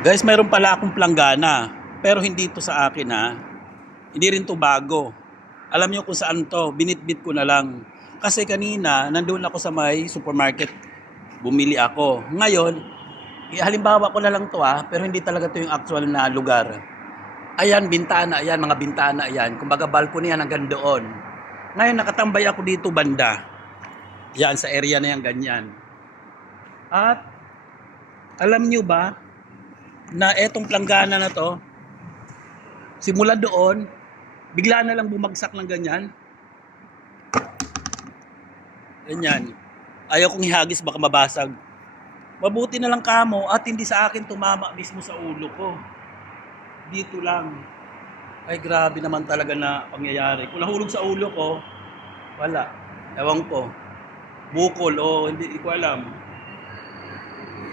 Guys, mayroon pala akong planggana. Pero hindi to sa akin ha. Hindi rin to bago. Alam niyo kung saan to. Binitbit ko na lang. Kasi kanina, nandun ako sa may supermarket. Bumili ako. Ngayon, halimbawa ko na lang to ha. Pero hindi talaga to yung actual na lugar. Ayan, bintana. Ayan, mga bintana. Ayan. Kumbaga, balcony yan hanggang doon. Ngayon, nakatambay ako dito banda. Yan, sa area na yan, ganyan. At, alam niyo ba, na etong planggana na to, simula doon, bigla na lang bumagsak ng ganyan. Ganyan. Ayaw kong ihagis, baka mabasag. Mabuti na lang kamo at hindi sa akin tumama mismo sa ulo ko. Dito lang. Ay grabe naman talaga na pangyayari. Kung nahulog sa ulo ko, wala. Ewan ko. Bukol o hindi ko alam.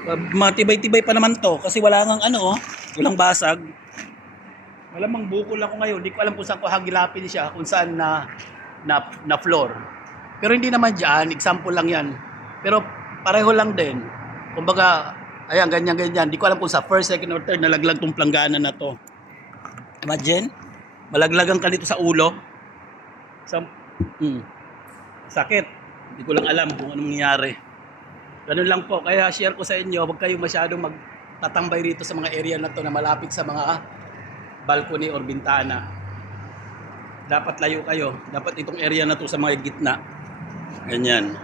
Matibay-tibay pa naman to kasi wala ngang walang basag. Malamang bukol ako ngayon. Hindi ko alam kung saan ko hagilapin siya, kung saan na floor. Pero hindi naman diyan, example lang 'yan. Pero pareho lang din. Kumbaga, ayan ganyan-ganyan. Hindi ko alam kung sa first, second or third nalaglag tong planggana na to. Imagine, malaglagan ka dito sa ulo. Sa sakit. Hindi ko lang alam kung anong nangyari. Ganun lang po. Kaya share ko sa inyo, huwag kayong masyadong magtatambay rito sa mga area na to na malapit sa mga balcony or bintana. Dapat layo kayo. Dapat itong area na to sa mga gitna. Ganyan.